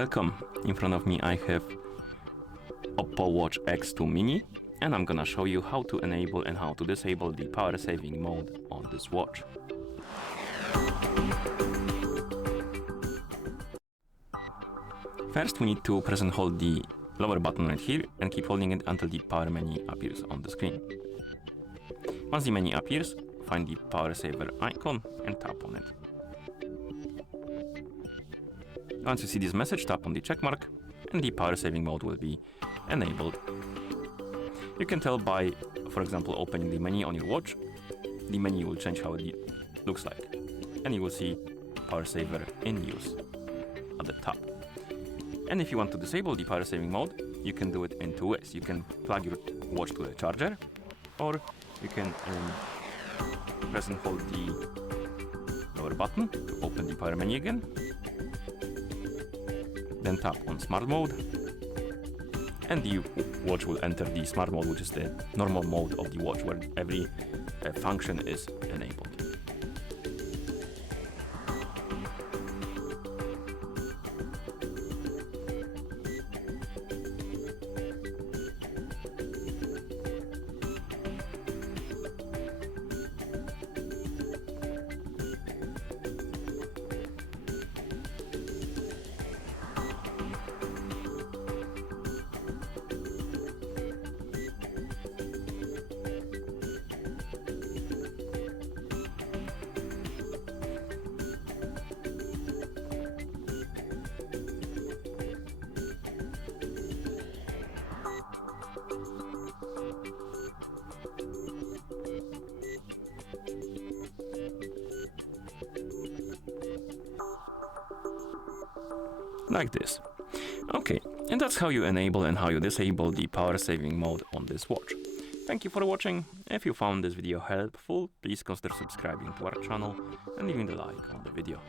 Welcome. In front of me I have OPPO Watch X2 Mini, and I'm gonna show you how to enable and how to disable the power saving mode on this watch. First we need to press and hold the lower button right here and keep holding it until the power menu appears on the screen. Once the menu appears, find the power saver icon and tap on it. Once you see this message, tap on the check mark and the power saving mode will be enabled. You can tell by, for example, opening the menu on your watch. The menu will change how it looks like, and you will see power saver in use at the top. And if you want to disable the power saving mode, you can do it in two ways. You can plug your watch to a charger, or you can press and hold the lower button to open the power menu again. Then tap on smart mode, and the watch will enter the smart mode, which is the normal mode of the watch where every function is enabled. Like this. Okay, and that's how you enable and how you disable the power saving mode on this watch. Thank you for watching. If you found this video helpful, please consider subscribing to our channel and leaving a like on the video.